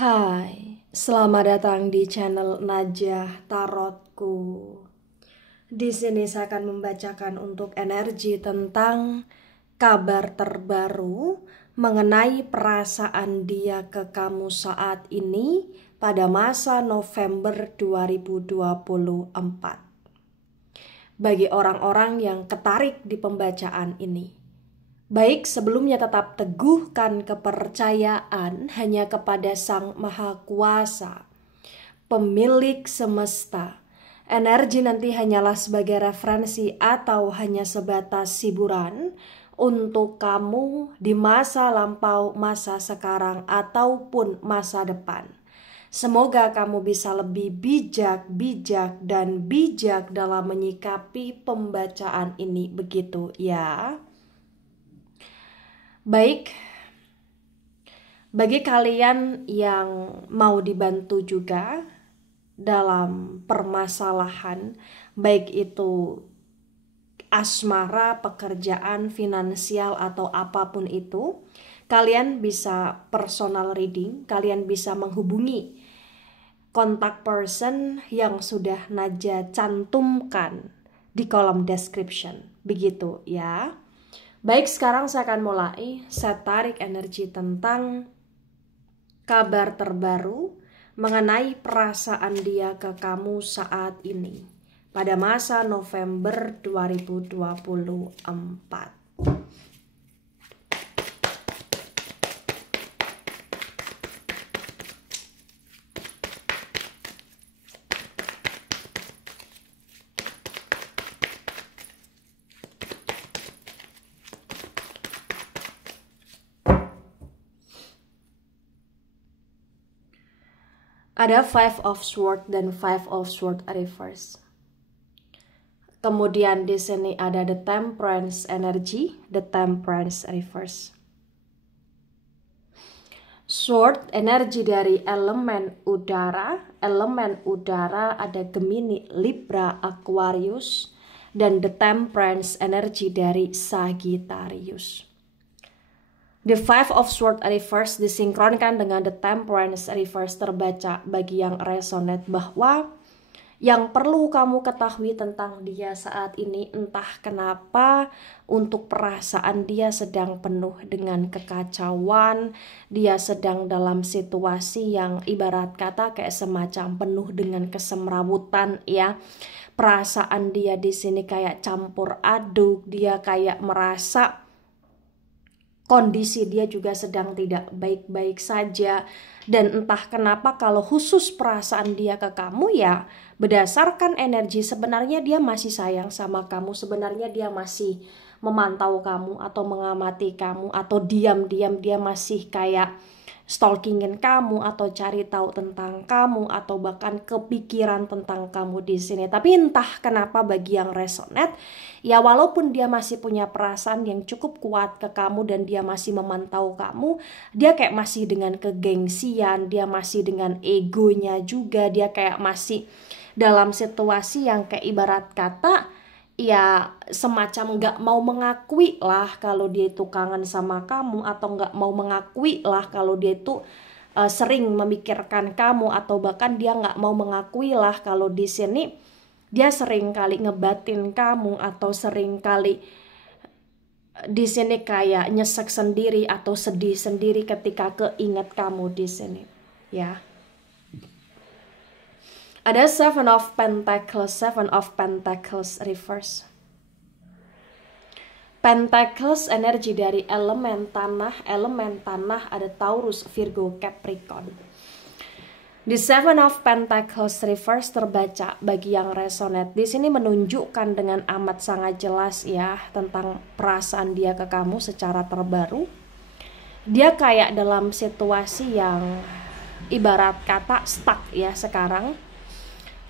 Hai, selamat datang di channel Najah Tarotku. Di sini saya akan membacakan untuk energi tentang kabar terbaru mengenai perasaan dia ke kamu saat ini pada masa November 2024. Bagi orang-orang yang tertarik di pembacaan ini, baik sebelumnya tetap teguhkan kepercayaan hanya kepada Sang Maha Kuasa, pemilik semesta. Energi nanti hanyalah sebagai referensi atau hanya sebatas hiburan untuk kamu di masa lampau, masa sekarang, ataupun masa depan. Semoga kamu bisa lebih bijak dan bijak dalam menyikapi pembacaan ini, begitu ya. Baik, bagi kalian yang mau dibantu juga dalam permasalahan, baik itu asmara, pekerjaan, finansial, atau apapun itu, kalian bisa personal reading, kalian bisa menghubungi kontak person yang sudah Najah cantumkan di kolom description, begitu ya. Baik, sekarang saya akan mulai. Saya tarik energi tentang kabar terbaru mengenai perasaan dia ke kamu saat ini pada masa November 2024. Ada Five of Swords dan Five of Swords reverse. Kemudian di sini ada The Temperance energy, The Temperance reverse. Sword energi dari elemen udara ada Gemini, Libra, Aquarius, dan The Temperance energi dari Sagittarius. The Five of Swords reverse disinkronkan dengan The Temperance reverse terbaca bagi yang resonate bahwa yang perlu kamu ketahui tentang dia saat ini, entah kenapa untuk perasaan dia sedang penuh dengan kekacauan, dia sedang dalam situasi yang ibarat kata kayak semacam penuh dengan kesemrawutan ya. Perasaan dia di sini kayak campur aduk, dia kayak merasa kondisi dia juga sedang tidak baik-baik saja. Dan entah kenapa kalau khusus perasaan dia ke kamu ya, berdasarkan energi sebenarnya dia masih sayang sama kamu. Sebenarnya dia masih memantau kamu atau mengamati kamu, atau diam-diam dia masih kayak stalkingin kamu atau cari tahu tentang kamu atau bahkan kepikiran tentang kamu di sini. Tapi entah kenapa bagi yang resonate, ya walaupun dia masih punya perasaan yang cukup kuat ke kamu dan dia masih memantau kamu, dia kayak masih dengan kegengsian, dia masih dengan egonya juga, dia kayak masih dalam situasi yang kayak ibarat kata ya semacam nggak mau mengakui lah kalau dia itu kangen sama kamu, atau nggak mau mengakui lah kalau dia itu sering memikirkan kamu, atau bahkan dia nggak mau mengakui lah kalau di sini dia sering kali ngebatin kamu, atau sering kali di sini kayak nyesek sendiri atau sedih sendiri ketika keinget kamu di sini ya. Ada Seven of Pentacles reverse. Pentacles energi dari elemen tanah ada Taurus, Virgo, Capricorn. The Seven of Pentacles reverse terbaca bagi yang resonate. Di sini menunjukkan dengan amat sangat jelas ya tentang perasaan dia ke kamu secara terbaru. Dia kayak dalam situasi yang ibarat kata stuck ya sekarang.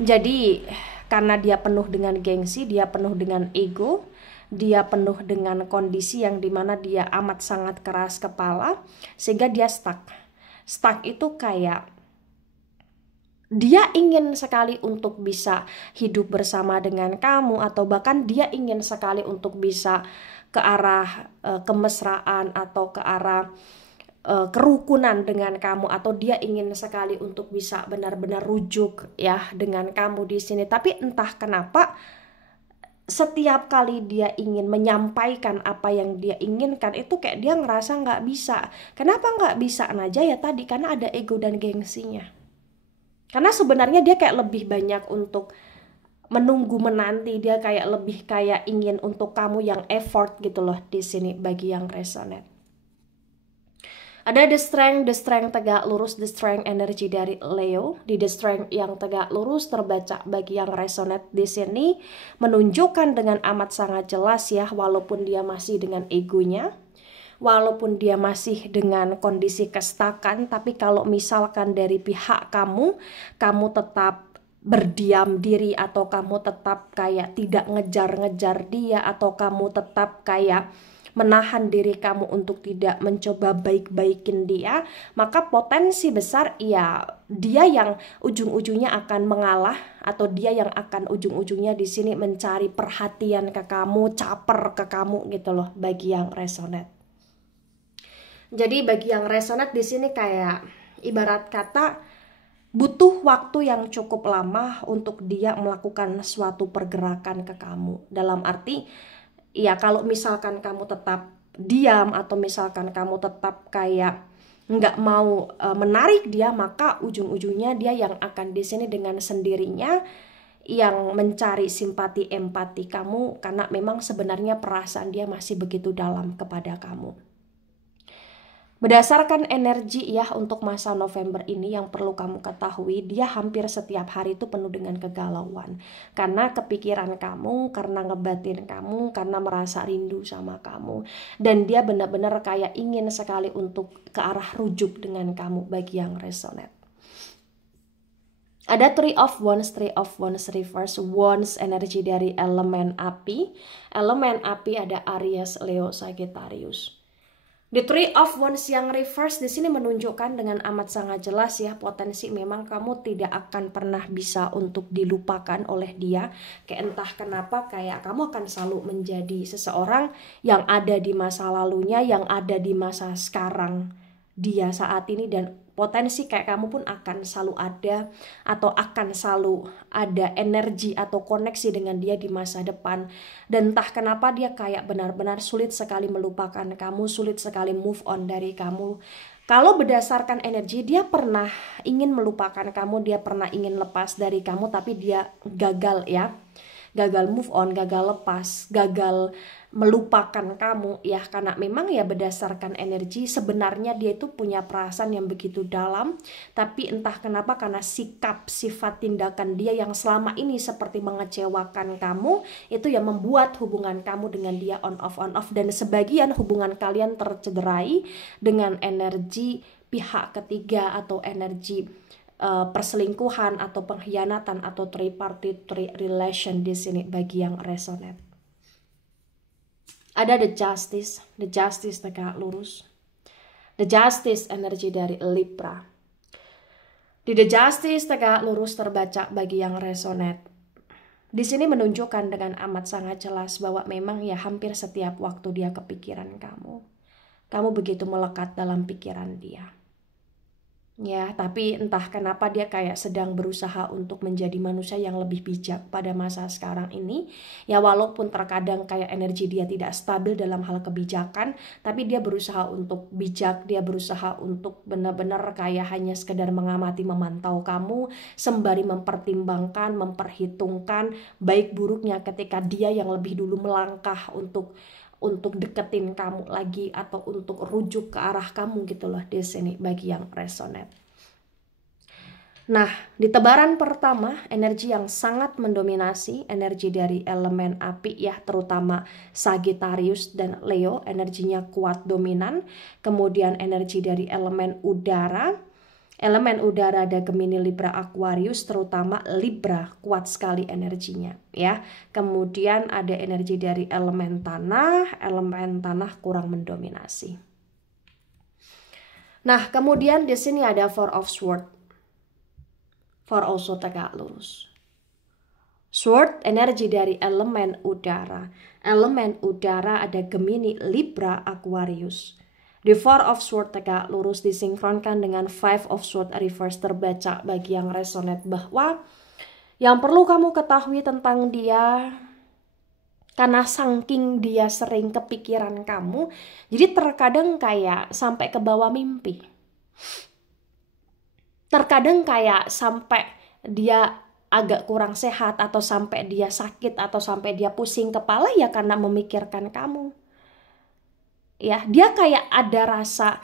Jadi karena dia penuh dengan gengsi, dia penuh dengan ego, dia penuh dengan kondisi yang dimana dia amat sangat keras kepala, sehingga dia stuck. Stuck itu kayak dia ingin sekali untuk bisa hidup bersama dengan kamu, atau bahkan dia ingin sekali untuk bisa ke arah kemesraan atau ke arah kerukunan dengan kamu, atau dia ingin sekali untuk bisa benar-benar rujuk ya dengan kamu di sini. Tapi entah kenapa setiap kali dia ingin menyampaikan apa yang dia inginkan itu kayak dia ngerasa nggak bisa. Kenapa nggak bisa Naja? Ya tadi karena ada ego dan gengsinya. Karena sebenarnya dia kayak lebih banyak untuk menunggu menanti, dia kayak lebih kayak ingin untuk kamu yang effort gitu loh di sini bagi yang resonate. Ada the strength tegak lurus, the strength energi dari Leo. Di the strength yang tegak lurus terbaca bagi yang resonate di sini menunjukkan dengan amat sangat jelas ya, walaupun dia masih dengan egonya, walaupun dia masih dengan kondisi kestakan, tapi kalau misalkan dari pihak kamu tetap berdiam diri, atau kamu tetap kayak tidak ngejar-ngejar dia, atau kamu tetap kayak menahan diri kamu untuk tidak mencoba baik-baikin dia, maka potensi besar ya dia yang ujung-ujungnya akan mengalah, atau dia yang akan ujung-ujungnya di sini mencari perhatian ke kamu, caper ke kamu gitu loh bagi yang resonate. Jadi bagi yang resonate di sini kayak ibarat kata butuh waktu yang cukup lama untuk dia melakukan suatu pergerakan ke kamu. Dalam arti ya kalau misalkan kamu tetap diam, atau misalkan kamu tetap kayak nggak mau menarik dia, maka ujung-ujungnya dia yang akan di sini dengan sendirinya yang mencari simpati empati kamu, karena memang sebenarnya perasaan dia masih begitu dalam kepada kamu. Berdasarkan energi ya untuk masa November ini yang perlu kamu ketahui, dia hampir setiap hari itu penuh dengan kegalauan. Karena kepikiran kamu, karena ngebatin kamu, karena merasa rindu sama kamu. Dan dia benar-benar kayak ingin sekali untuk ke arah rujuk dengan kamu bagi yang resonate. Ada Three of Wands reverse. Wands energi dari elemen api. Elemen api ada Aries, Leo, Sagittarius. The Three of Wands yang reverse di sini menunjukkan dengan amat sangat jelas ya, potensi memang kamu tidak akan pernah bisa untuk dilupakan oleh dia. Kayak entah kenapa kayak kamu akan selalu menjadi seseorang yang ada di masa lalunya, yang ada di masa sekarang dia saat ini, dan potensi kayak kamu pun akan selalu ada, atau akan selalu ada energi atau koneksi dengan dia di masa depan. Dan entah kenapa dia kayak benar-benar sulit sekali melupakan kamu, sulit sekali move on dari kamu. Kalau berdasarkan energi, dia pernah ingin melupakan kamu, dia pernah ingin lepas dari kamu, tapi dia gagal ya. Gagal move on, gagal lepas, gagal melupakan kamu ya, karena memang ya berdasarkan energi sebenarnya dia itu punya perasaan yang begitu dalam, tapi entah kenapa karena sikap, sifat, tindakan dia yang selama ini seperti mengecewakan kamu, itu yang membuat hubungan kamu dengan dia on off, dan sebagian hubungan kalian tercederai dengan energi pihak ketiga atau energi perselingkuhan atau pengkhianatan atau tripartite relation di sini bagi yang resonate. Ada the justice tegak lurus. The justice energi dari Libra. Di the justice tegak lurus terbaca bagi yang resonate. Di sini menunjukkan dengan amat sangat jelas bahwa memang ya hampir setiap waktu dia kepikiran kamu. Kamu begitu melekat dalam pikiran dia. Ya, tapi entah kenapa dia kayak sedang berusaha untuk menjadi manusia yang lebih bijak pada masa sekarang ini. Ya, walaupun terkadang kayak energi dia tidak stabil dalam hal kebijakan, tapi dia berusaha untuk bijak, dia berusaha untuk benar-benar kayak hanya sekedar mengamati, memantau kamu, sembari mempertimbangkan, memperhitungkan baik buruknya ketika dia yang lebih dulu melangkah untuk deketin kamu lagi, atau untuk rujuk ke arah kamu gitu loh di sini bagi yang resonate. Nah, di tebaran pertama energi yang sangat mendominasi, energi dari elemen api ya, terutama Sagittarius dan Leo, energinya kuat dominan. Kemudian energi dari elemen udara. Elemen udara ada Gemini, Libra, Aquarius, terutama Libra kuat sekali energinya ya. Kemudian ada energi dari elemen tanah kurang mendominasi. Nah, kemudian di sini ada Four of Swords. Four also tegak lurus. Sword energi dari elemen udara. Elemen udara ada Gemini, Libra, Aquarius. The Four of Swords tegak lurus disinkronkan dengan Five of Swords reverse terbaca bagi yang resonate bahwa yang perlu kamu ketahui tentang dia, karena saking dia sering kepikiran kamu, jadi terkadang kayak sampai ke bawah mimpi. Terkadang kayak sampai dia agak kurang sehat, atau sampai dia sakit, atau sampai dia pusing kepala ya karena memikirkan kamu. Ya, dia kayak ada rasa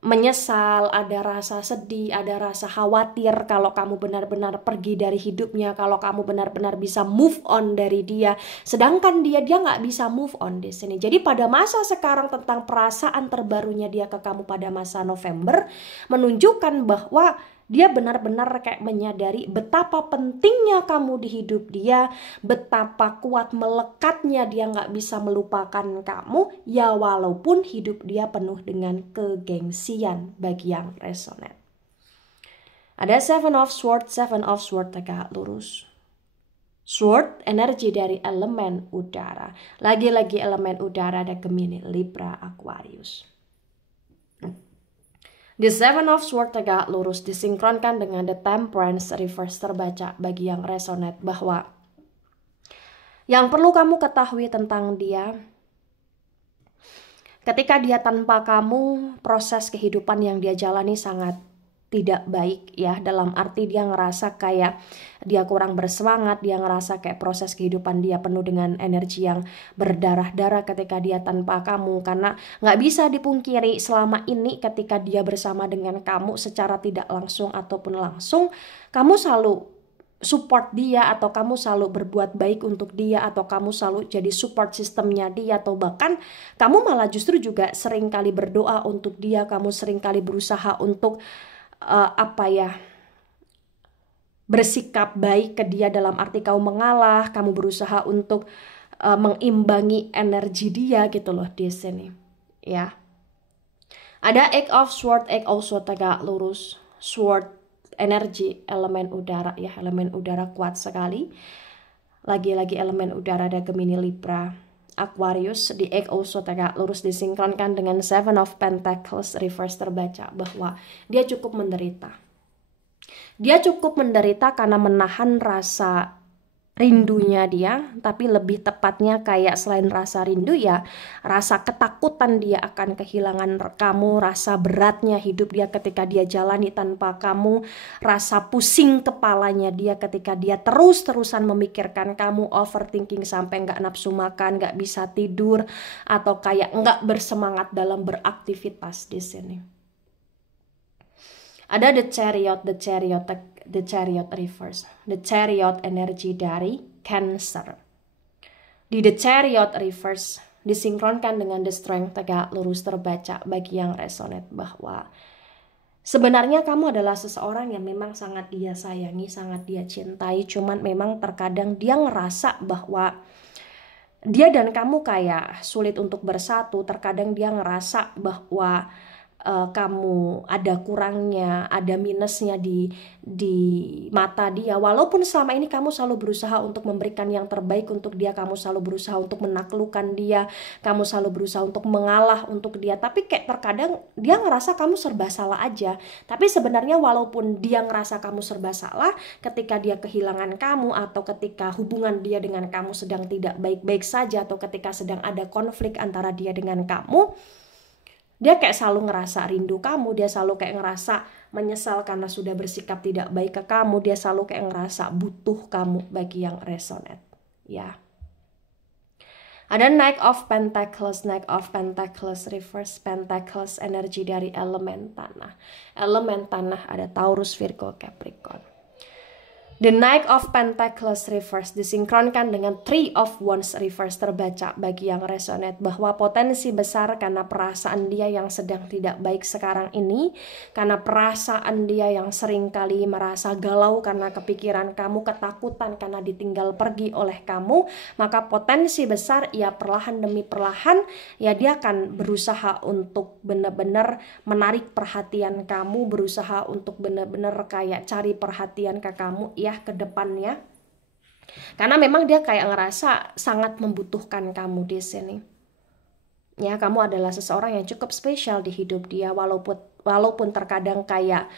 menyesal, ada rasa sedih, ada rasa khawatir kalau kamu benar-benar pergi dari hidupnya, kalau kamu benar-benar bisa move on dari dia, sedangkan dia nggak bisa move on di sini. Jadi pada masa sekarang tentang perasaan terbarunya dia ke kamu pada masa November menunjukkan bahwa dia benar-benar kayak menyadari betapa pentingnya kamu di hidup dia, betapa kuat melekatnya dia nggak bisa melupakan kamu, ya walaupun hidup dia penuh dengan kegengsian bagi yang resonate. Ada Seven of Swords tegak lurus. Sword, energi dari elemen udara. Lagi-lagi elemen udara ada Gemini, Libra, Aquarius. The Seven of Swords tegak lurus disinkronkan dengan The Temperance reverse terbaca bagi yang resonate bahwa yang perlu kamu ketahui tentang dia, ketika dia tanpa kamu, proses kehidupan yang dia jalani sangat tidak baik ya, dalam arti dia ngerasa kayak dia kurang bersemangat, dia ngerasa kayak proses kehidupan dia penuh dengan energi yang berdarah-darah ketika dia tanpa kamu, karena nggak bisa dipungkiri selama ini ketika dia bersama dengan kamu secara tidak langsung ataupun langsung, kamu selalu support dia, atau kamu selalu berbuat baik untuk dia, atau kamu selalu jadi support sistemnya dia, atau bahkan kamu malah justru juga sering kali berdoa untuk dia, kamu sering kali berusaha untuk bersikap baik ke dia, dalam arti kamu mengalah, kamu berusaha untuk mengimbangi energi dia gitu loh di sini ya. Ada Eight of Swords tegak lurus. Sword, energi elemen udara ya, elemen udara kuat sekali. Lagi-lagi elemen udara ada Gemini, Libra, Aquarius. Di Eight also tegak lurus disinkronkan dengan Seven of Pentacles reverse terbaca bahwa dia cukup menderita. Dia cukup menderita karena menahan rasa rindunya dia, tapi lebih tepatnya kayak selain rasa rindu ya, rasa ketakutan dia akan kehilangan kamu, rasa beratnya hidup dia ketika dia jalani tanpa kamu, rasa pusing kepalanya dia ketika dia terus-terusan memikirkan kamu, overthinking sampai nggak nafsu makan, nggak bisa tidur, atau kayak nggak bersemangat dalam beraktivitas di sini. Ada The Chariot reverse. The Chariot energi dari Cancer. Di The Chariot reverse disinkronkan dengan The Strength tegak lurus terbaca bagi yang resonate bahwa sebenarnya kamu adalah seseorang yang memang sangat dia sayangi, sangat dia cintai, cuman memang terkadang dia ngerasa bahwa dia dan kamu kayak sulit untuk bersatu. Terkadang dia ngerasa bahwa kamu ada kurangnya, ada minusnya di mata dia. Walaupun selama ini kamu selalu berusaha untuk memberikan yang terbaik untuk dia, kamu selalu berusaha untuk menaklukkan dia, kamu selalu berusaha untuk mengalah untuk dia, tapi kayak terkadang dia ngerasa kamu serba salah aja. Tapi sebenarnya walaupun dia ngerasa kamu serba salah, ketika dia kehilangan kamu, atau ketika hubungan dia dengan kamu sedang tidak baik-baik saja, atau ketika sedang ada konflik antara dia dengan kamu, dia kayak selalu ngerasa rindu kamu, dia selalu kayak ngerasa menyesal karena sudah bersikap tidak baik ke kamu, dia selalu kayak ngerasa butuh kamu bagi yang resonate ya. Ada Knight of Pentacles reverse. Pentacles energi dari elemen tanah. Elemen tanah ada Taurus, Virgo, Capricorn. The Knight of Pentacles reverse disinkronkan dengan Three of Wands reverse terbaca bagi yang resonate bahwa potensi besar karena perasaan dia yang sedang tidak baik sekarang ini, karena perasaan dia yang sering kali merasa galau karena kepikiran kamu, ketakutan karena ditinggal pergi oleh kamu, maka potensi besar ya perlahan demi perlahan ya dia akan berusaha untuk benar-benar menarik perhatian kamu, berusaha untuk benar-benar kayak cari perhatian ke kamu ya ke depannya, karena memang dia kayak ngerasa sangat membutuhkan kamu di sini Ya, kamu adalah seseorang yang cukup spesial di hidup dia, walaupun terkadang kayak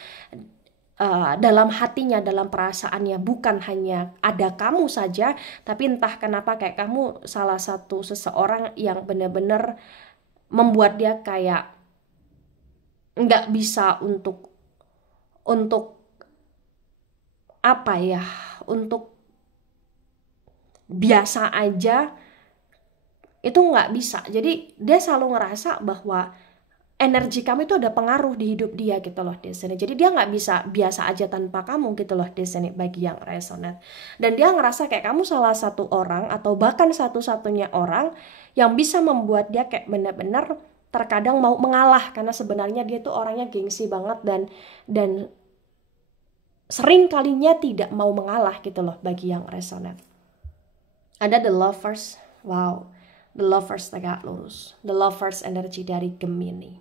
dalam hatinya, dalam perasaannya bukan hanya ada kamu saja, tapi entah kenapa kayak kamu salah satu seseorang yang benar-benar membuat dia kayak nggak bisa untuk apa ya, untuk biasa aja itu nggak bisa. Jadi dia selalu ngerasa bahwa energi kamu itu ada pengaruh di hidup dia gitu loh di sini. Jadi dia nggak bisa biasa aja tanpa kamu gitu loh di sini bagi yang resonate. Dan dia ngerasa kayak kamu salah satu orang atau bahkan satu-satunya orang yang bisa membuat dia kayak benar-benar terkadang mau mengalah, karena sebenarnya dia tuh orangnya gengsi banget dan sering kalinya tidak mau mengalah gitu loh bagi yang resonate. Ada the lovers. Wow. The lovers tegak lurus. The lovers energi dari Gemini.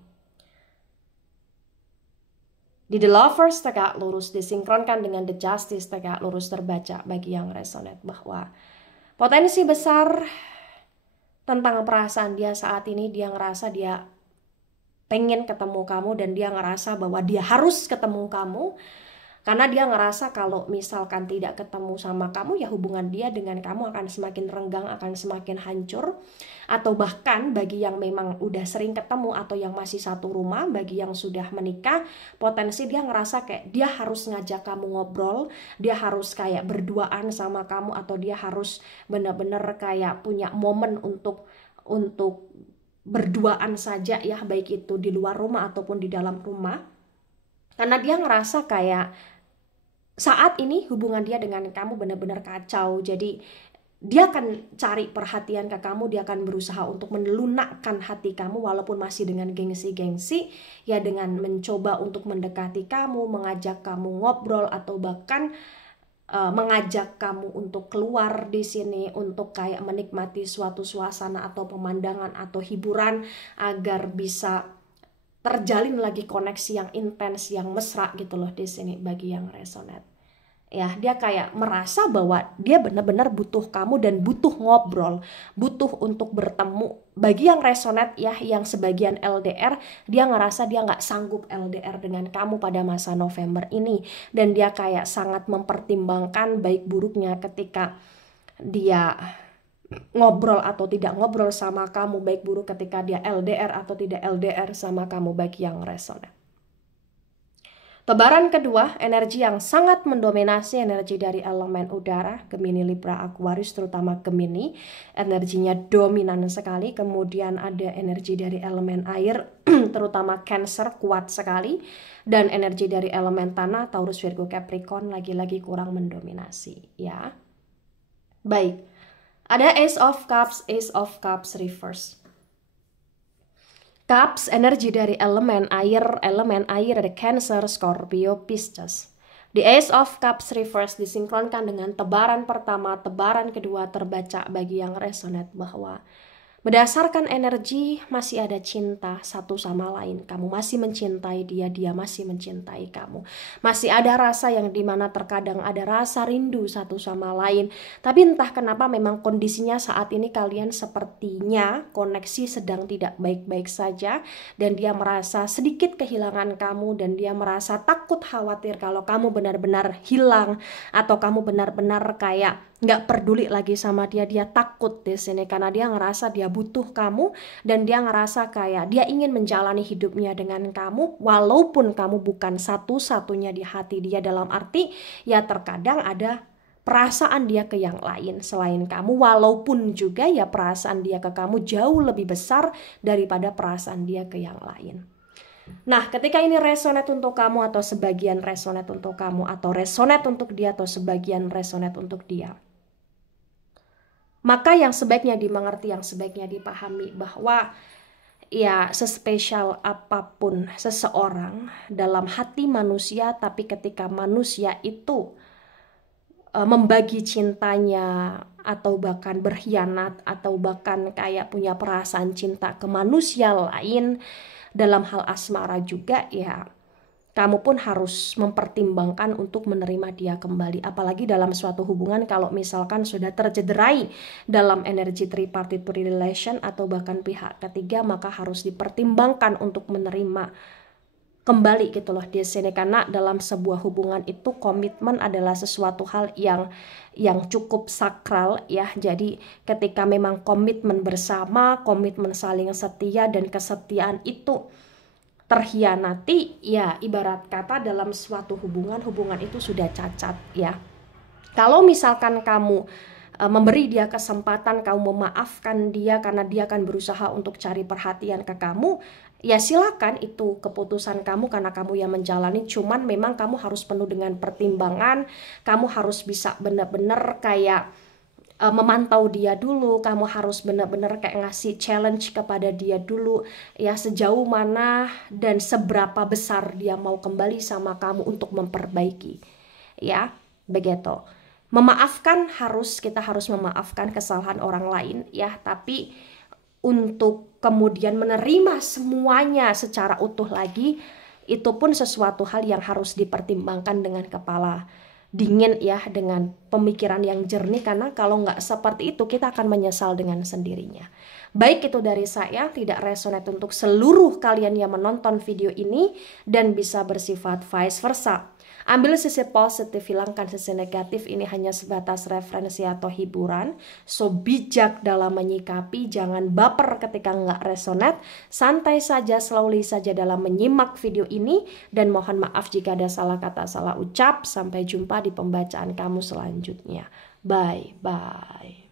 Di the lovers tegak lurus disinkronkan dengan the justice tegak lurus terbaca bagi yang resonate bahwa potensi besar tentang perasaan dia saat ini, dia ngerasa dia pengen ketemu kamu dan dia ngerasa bahwa dia harus ketemu kamu. Karena dia ngerasa kalau misalkan tidak ketemu sama kamu, ya hubungan dia dengan kamu akan semakin renggang, akan semakin hancur. Atau bahkan bagi yang memang udah sering ketemu atau yang masih satu rumah, bagi yang sudah menikah, potensi dia ngerasa kayak dia harus ngajak kamu ngobrol, dia harus kayak berduaan sama kamu, atau dia harus benar-benar kayak punya momen untuk berduaan saja ya, baik itu di luar rumah ataupun di dalam rumah. Karena dia ngerasa kayak saat ini hubungan dia dengan kamu benar-benar kacau. Jadi dia akan cari perhatian ke kamu, dia akan berusaha untuk melunakkan hati kamu walaupun masih dengan gengsi-gengsi, ya dengan mencoba untuk mendekati kamu, mengajak kamu ngobrol atau bahkan mengajak kamu untuk keluar di sini untuk kayak menikmati suatu suasana atau pemandangan atau hiburan agar bisa terjalin lagi koneksi yang intens, yang mesra gitu loh di sini bagi yang resonate. Ya, dia kayak merasa bahwa dia benar-benar butuh kamu dan butuh ngobrol, butuh untuk bertemu. Bagi yang resonate ya, yang sebagian LDR, dia ngerasa dia nggak sanggup LDR dengan kamu pada masa November ini. Dan dia kayak sangat mempertimbangkan baik buruknya ketika dia ngobrol atau tidak ngobrol sama kamu, baik buruk ketika dia LDR atau tidak LDR sama kamu bagi yang resonate. Tebaran kedua, energi yang sangat mendominasi energi dari elemen udara, Gemini, Libra, Aquarius, terutama Gemini, energinya dominan sekali. Kemudian ada energi dari elemen air, terutama Cancer, kuat sekali. Dan energi dari elemen tanah, Taurus, Virgo, Capricorn, lagi-lagi kurang mendominasi. Ya, baik. Ada Ace of Cups reverse. Cups, energi dari elemen air ada Cancer, Scorpio, Pisces. The Ace of Cups reverse disinkronkan dengan tebaran pertama, tebaran kedua terbaca bagi yang resonate bahwa berdasarkan energi masih ada cinta satu sama lain. Kamu masih mencintai dia, dia masih mencintai kamu. Masih ada rasa yang dimana terkadang ada rasa rindu satu sama lain. Tapi entah kenapa memang kondisinya saat ini kalian sepertinya koneksi sedang tidak baik-baik saja. Dan dia merasa sedikit kehilangan kamu dan dia merasa takut khawatir kalau kamu benar-benar hilang. Atau kamu benar-benar kayak nggak peduli lagi sama dia. Dia takut di sini karena dia ngerasa dia butuh kamu dan dia ngerasa kayak dia ingin menjalani hidupnya dengan kamu walaupun kamu bukan satu-satunya di hati dia, dalam arti ya terkadang ada perasaan dia ke yang lain selain kamu, walaupun juga ya perasaan dia ke kamu jauh lebih besar daripada perasaan dia ke yang lain. Nah, ketika ini resonate untuk kamu atau sebagian resonate untuk kamu atau resonate untuk dia atau sebagian resonate untuk dia, maka yang sebaiknya dimengerti, yang sebaiknya dipahami bahwa ya sespesial apapun seseorang dalam hati manusia, tapi ketika manusia itu membagi cintanya atau bahkan berkhianat atau bahkan kayak punya perasaan cinta ke manusia lain dalam hal asmara juga, ya kamu pun harus mempertimbangkan untuk menerima dia kembali. Apalagi dalam suatu hubungan kalau misalkan sudah tercederai dalam energi tripartite relation atau bahkan pihak ketiga, maka harus dipertimbangkan untuk menerima kembali gitu loh di sini. Karena dalam sebuah hubungan itu komitmen adalah sesuatu hal yang cukup sakral ya. Jadi ketika memang komitmen bersama, komitmen saling setia dan kesetiaan itu terhianati, ya ibarat kata dalam suatu hubungan itu sudah cacat ya. Kalau misalkan kamu memberi dia kesempatan, kamu memaafkan dia karena dia akan berusaha untuk cari perhatian ke kamu, ya silakan, itu keputusan kamu karena kamu yang menjalani. Cuman memang kamu harus penuh dengan pertimbangan, kamu harus bisa benar-benar kayak memantau dia dulu, kamu harus benar-benar kayak ngasih challenge kepada dia dulu ya, sejauh mana dan seberapa besar dia mau kembali sama kamu untuk memperbaiki ya, begitu. Memaafkan, kita harus memaafkan kesalahan orang lain ya, tapi untuk kemudian menerima semuanya secara utuh lagi, itu pun sesuatu hal yang harus dipertimbangkan dengan kepala dingin ya, dengan pemikiran yang jernih, karena kalau nggak seperti itu kita akan menyesal dengan sendirinya. Baik, itu dari saya, tidak resonate untuk seluruh kalian yang menonton video ini dan bisa bersifat vice versa. Ambil sisi positif, hilangkan sisi negatif, ini hanya sebatas referensi atau hiburan. So bijak dalam menyikapi, jangan baper ketika nggak resonate, santai saja, slowly saja dalam menyimak video ini, dan mohon maaf jika ada salah kata, salah ucap. Sampai jumpa di pembacaan kamu selanjutnya. Bye bye.